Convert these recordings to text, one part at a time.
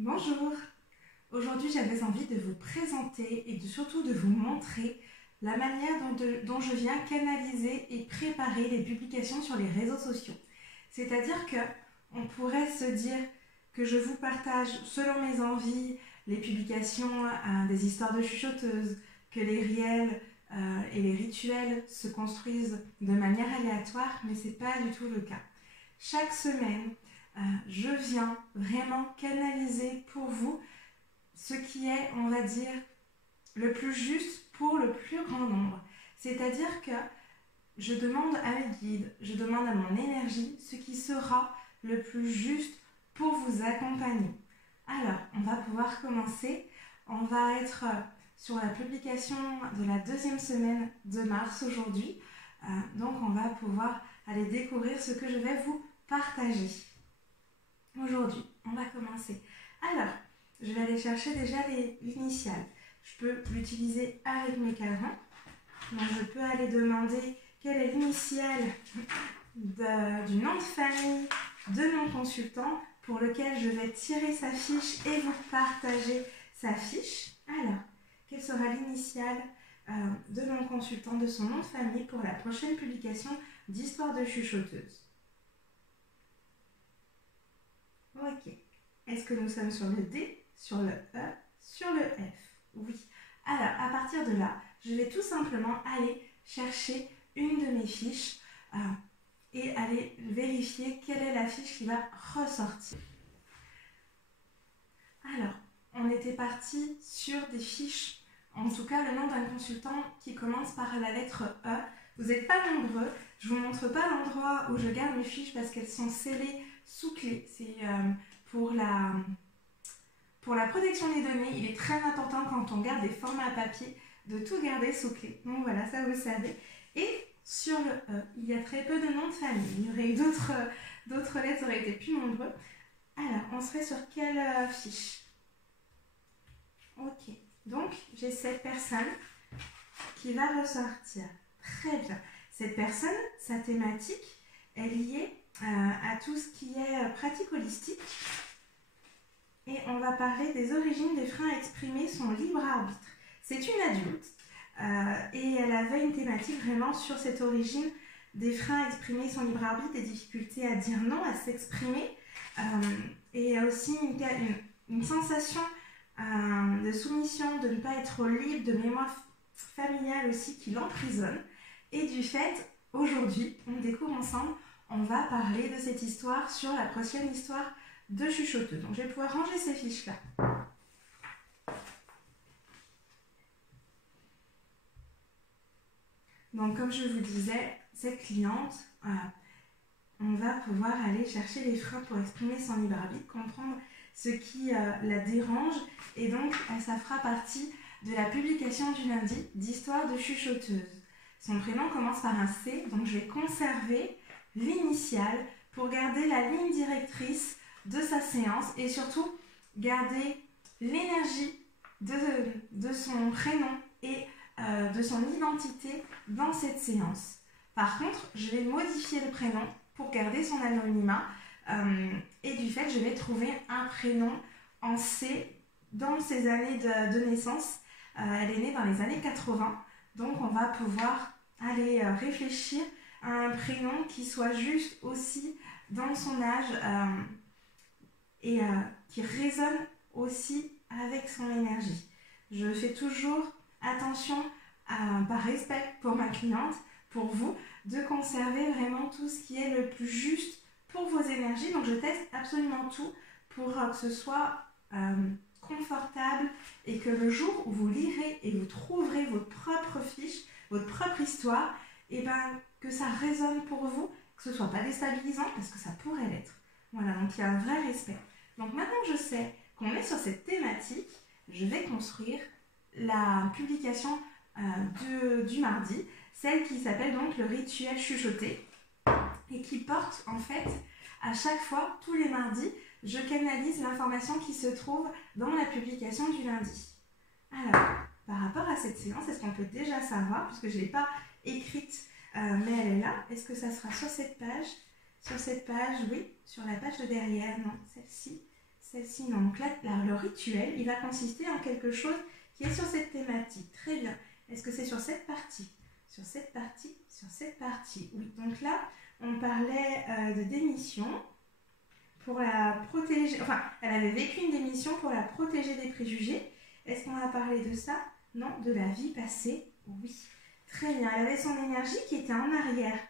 Bonjour, aujourd'hui j'avais envie de vous présenter et surtout de vous montrer la manière dont je viens canaliser et préparer les publications sur les réseaux sociaux. C'est-à-dire que on pourrait se dire que je vous partage selon mes envies les publications des histoires de chuchoteuses, que les réels et les rituels se construisent de manière aléatoire, mais ce n'est pas du tout le cas. Chaque semaine, je viens vraiment canaliser pour vous ce qui est, on va dire, le plus juste pour le plus grand nombre. C'est-à-dire que je demande à mes guides, je demande à mon énergie ce qui sera le plus juste pour vous accompagner. Alors, on va pouvoir commencer. On va être sur la publication de la deuxième semaine de mars aujourd'hui. Donc, on va pouvoir aller découvrir ce que je vais vous partager. Aujourd'hui, on va commencer. Alors, je vais aller chercher déjà l'initiale. Je peux l'utiliser avec mes cadrans. Donc, je peux aller demander quelle est l'initiale du nom de famille de mon consultant pour lequel je vais tirer sa fiche et vous partager sa fiche. Alors, quelle sera l'initiale de mon consultant, de son nom de famille pour la prochaine publication d'Histoire de chuchoteuse? Ok. Est-ce que nous sommes sur le D, sur le E, sur le F? Oui. Alors, à partir de là, je vais tout simplement aller chercher une de mes fiches et aller vérifier quelle est la fiche qui va ressortir. Alors, on était parti sur des fiches, en tout cas le nom d'un consultant qui commence par la lettre E. Vous n'êtes pas nombreux, je ne vous montre pas l'endroit où je garde mes fiches parce qu'elles sont scellées sous clé. C'est pour la protection des données, il est très important quand on garde des formats papier de tout garder sous clé. Donc voilà, ça vous le savez. Et sur le E, il y a très peu de noms de famille. Il y aurait eu d'autres lettres, auraient été plus nombreux. Alors, on serait sur quelle fiche? Ok, donc j'ai cette personne qui va ressortir. Très bien. Cette personne, sa thématique est liée à tout ce qui est pratique holistique. Et on va parler des origines des freins à exprimer son libre arbitre. C'est une adulte et elle avait une thématique vraiment sur cette origine des freins à exprimer son libre arbitre, des difficultés à dire non, à s'exprimer et aussi une sensation de soumission, de ne pas être libre, de mémoire familiale aussi qui l'emprisonne. Et du fait, aujourd'hui, on découvre ensemble, on va parler de cette histoire sur la prochaine histoire de chuchoteuse. Donc je vais pouvoir ranger ces fiches-là. Donc comme je vous disais, cette cliente, on va pouvoir aller chercher les freins pour exprimer son libre arbitre, comprendre ce qui la dérange. Et donc ça fera partie de la publication du lundi d'Histoire de chuchoteuse. Son prénom commence par un C, donc je vais conserver l'initiale pour garder la ligne directrice de sa séance et surtout garder l'énergie de son prénom et de son identité dans cette séance. Par contre, je vais modifier le prénom pour garder son anonymat et du fait, je vais trouver un prénom en C dans ses années de naissance. Elle est née dans les années 80, donc on va pouvoir aller réfléchir à un prénom qui soit juste aussi dans son âge et qui résonne aussi avec son énergie. Je fais toujours attention, par respect pour ma cliente, pour vous, de conserver vraiment tout ce qui est le plus juste pour vos énergies. Donc je teste absolument tout pour que ce soit confortable et que le jour où vous lirez et vous trouverez votre propre fiche, votre propre histoire, et que ça résonne pour vous, que ce ne soit pas déstabilisant parce que ça pourrait l'être. Voilà, donc il y a un vrai respect. Donc maintenant que je sais qu'on est sur cette thématique, je vais construire la publication du mardi, celle qui s'appelle donc le rituel chuchoté et qui porte en fait à chaque fois, tous les mardis, je canalise l'information qui se trouve dans la publication du lundi. Alors, par rapport à cette séance, est-ce qu'on peut déjà savoir, puisque je ne l'ai pas écrite, mais elle est là, est-ce que ça sera sur cette page? Sur cette page, oui. Sur la page de derrière, non. Celle-ci, Celle-ci, non. Donc là, le rituel, il va consister en quelque chose qui est sur cette thématique. Très bien. Est-ce que c'est sur cette partie? Sur cette partie? Sur cette partie, oui. Donc là, on parlait de démission pour la protéger. Enfin, elle avait vécu une démission pour la protéger des préjugés. Est-ce qu'on va parler de ça? Non. De la vie passée? Oui. Très bien. Elle avait son énergie qui était en arrière.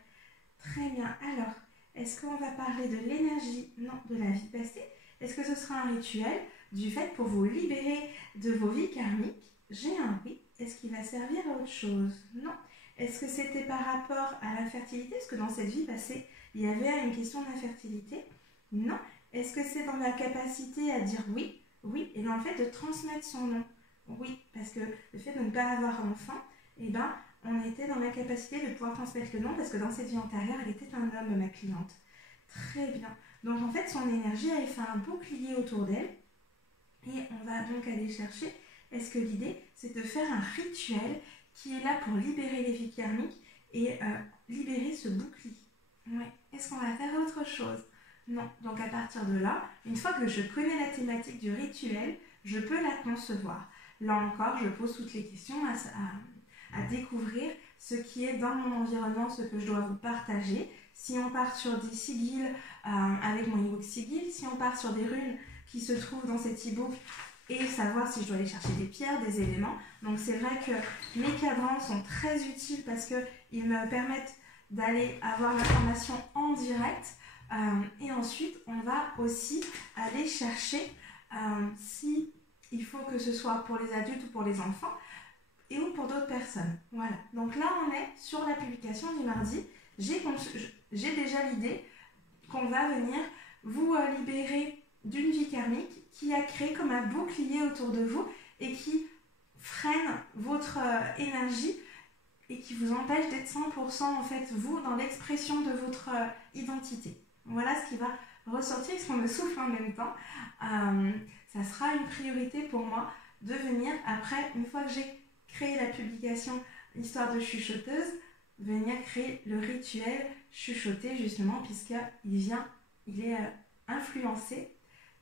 Très bien. Alors, est-ce qu'on va parler de l'énergie? Non. De la vie passée? Est-ce que ce sera un rituel du fait pour vous libérer de vos vies karmiques? J'ai un oui. Est-ce qu'il va servir à autre chose? Non. Est-ce que c'était par rapport à l'infertilité? Est-ce que dans cette vie passée, il y avait une question d'infertilité? Non. Est-ce que c'est dans la capacité à dire oui? Oui. Et dans le fait de transmettre son nom? Oui. Parce que le fait de ne pas avoir d'enfant, eh ben, on était dans la capacité de pouvoir transmettre le nom parce que dans cette vie antérieure, elle était un homme, ma cliente. Très bien. Donc en fait, son énergie avait fait un bouclier autour d'elle. Et on va donc aller chercher, est-ce que l'idée, c'est de faire un rituel qui est là pour libérer les vies karmiques et libérer ce bouclier? Ouais. Est-ce qu'on va faire autre chose? Non. Donc à partir de là, une fois que je connais la thématique du rituel, je peux la concevoir. Là encore, je pose toutes les questions à découvrir ce qui est dans mon environnement, ce que je dois vous partager. Si on part sur des sigils avec mon e-book sigil, si on part sur des runes qui se trouvent dans cet e-book et savoir si je dois aller chercher des pierres, des éléments. Donc c'est vrai que mes cadrans sont très utiles parce qu'ils me permettent d'aller avoir l'information en direct. Et ensuite, on va aussi aller chercher si il faut que ce soit pour les adultes ou pour les enfants et ou pour d'autres personnes. Voilà. Donc là, on est sur la publication du mardi. J'ai déjà l'idée qu'on va venir vous libérer d'une vie karmique qui a créé comme un bouclier autour de vous et qui freine votre énergie et qui vous empêche d'être 100% en fait vous dans l'expression de votre identité. Voilà ce qui va ressortir, parce qu'on me souffle en même temps. Ça sera une priorité pour moi de venir après, une fois que j'ai créé la publication Histoire de chuchoteuse, venir créer le rituel chuchoté justement puisqu'il est influencé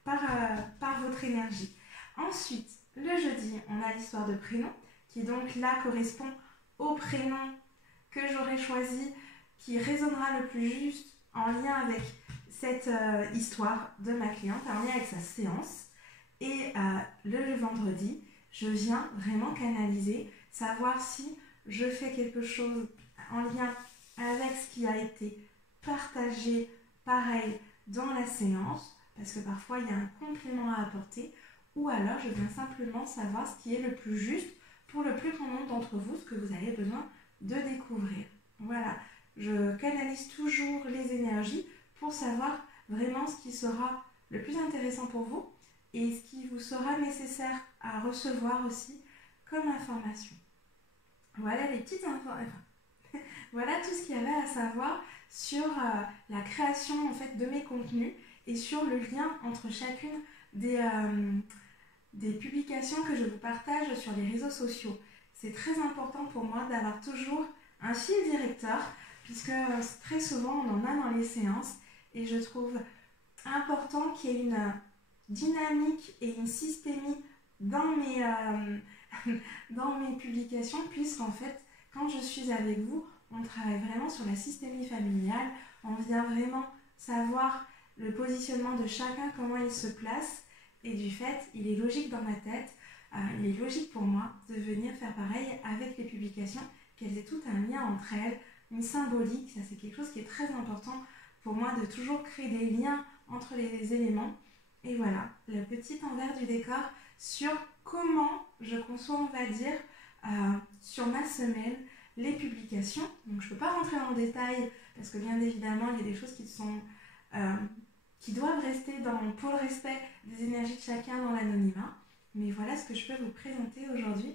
par votre énergie. Ensuite, le jeudi, on a l'histoire de prénom qui donc là correspond au prénom que j'aurais choisi, qui résonnera le plus juste en lien avec cette histoire de ma cliente, en lien avec sa séance. Et le vendredi, je viens vraiment canaliser, savoir si je fais quelque chose en lien avec ce qui a été partagé pareil dans la séance, parce que parfois il y a un complément à apporter, ou alors je viens simplement savoir ce qui est le plus juste pour le plus grand nombre d'entre vous, ce que vous avez besoin de découvrir. Voilà, je canalise toujours les énergies pour savoir vraiment ce qui sera le plus intéressant pour vous et ce qui vous sera nécessaire à recevoir aussi comme information. Voilà les petites informations. Voilà tout ce qu'il y avait à savoir sur la création en fait de mes contenus et sur le lien entre chacune des publications que je vous partage sur les réseaux sociaux. C'est très important pour moi d'avoir toujours un fil directeur puisque très souvent on en a dans les séances et je trouve important qu'il y ait une dynamique et une systémie dans mes publications puisqu'en fait quand je suis avec vous, on travaille vraiment sur la systémie familiale, on vient vraiment savoir le positionnement de chacun, comment il se place et du fait, il est logique dans ma tête, il est logique pour moi de venir faire pareil avec les publications, qu'elles aient tout un lien entre elles, une symbolique, ça c'est quelque chose qui est très important pour moi de toujours créer des liens entre les éléments. Et voilà, le petit envers du décor sur comment je conçois, on va dire, sur ma semaine, les publications. Donc je ne peux pas rentrer dans le détail parce que bien évidemment, il y a des choses qui doivent rester pour le respect des énergies de chacun dans l'anonymat. Mais voilà ce que je peux vous présenter aujourd'hui